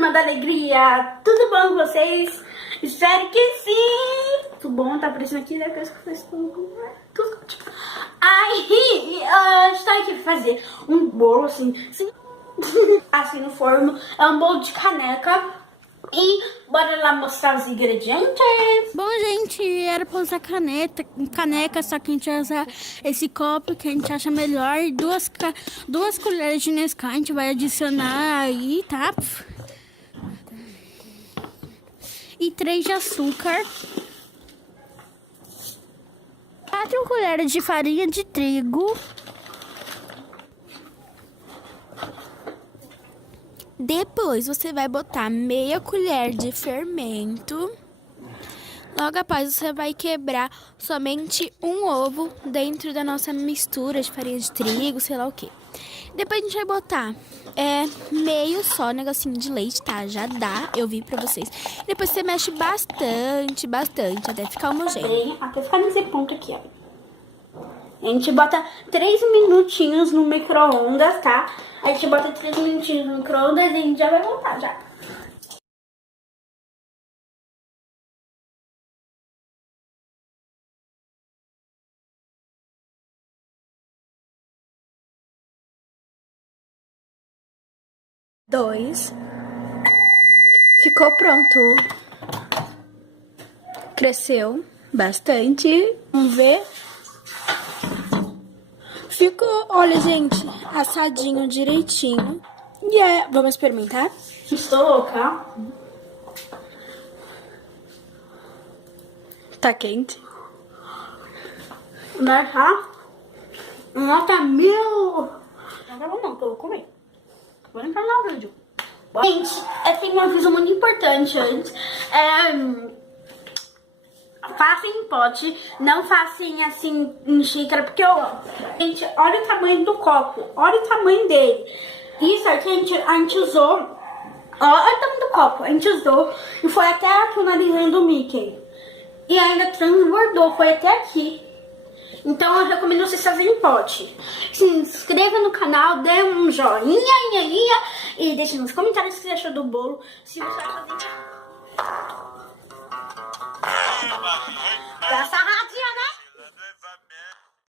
turma da alegria! Tudo bom com vocês? Espero que sim! Tudo bom? Tá aparecendo aqui depois que eu fiz tudo. Aí, estou aqui pra fazer um bolo assim assim no forno. É um bolo de caneca. E bora lá mostrar os ingredientes. Bom, gente, era pra usar caneca, só que a gente vai usar esse copo que a gente acha melhor. Duas colheres de Nescau, a gente vai adicionar aí, tá? E 3 de açúcar. 4 colheres de farinha de trigo. Depois você vai botar meia colher de fermento. Logo após você vai quebrar somente um ovo dentro da nossa mistura de farinha de trigo, sei lá o que. Depois a gente vai botar meio só negocinho de leite, tá? Já dá, eu vi pra vocês. Depois você mexe bastante, até ficar homogêneo. Até ficar nesse ponto aqui, ó. A gente bota 3 minutinhos no micro-ondas, tá? A gente bota 3 minutinhos no micro-ondas e a gente já vai voltar, já. Dois. Ficou pronto. Cresceu bastante. Vamos ver. Ficou, olha, gente, assadinho direitinho. E vamos experimentar? Estou louca. Tá quente. Mas nota 1000. Não tá bom não, que eu vou comer. Vou entrar no vídeo. Gente, tem um aviso muito importante antes. Façam em pote, não façam assim em xícara, porque eu amo. Gente, olha o tamanho do copo, olha o tamanho dele. Isso aqui a gente usou, olha o tamanho do copo, a gente usou e foi até aqui o narizinho do Mickey. E ainda transbordou, foi até aqui. Então eu recomendo vocês fazerem em pote. Se inscreva no canal, dê um joinha e deixe nos comentários o que você achou do bolo. Se você vai fazer... Tá sarrado.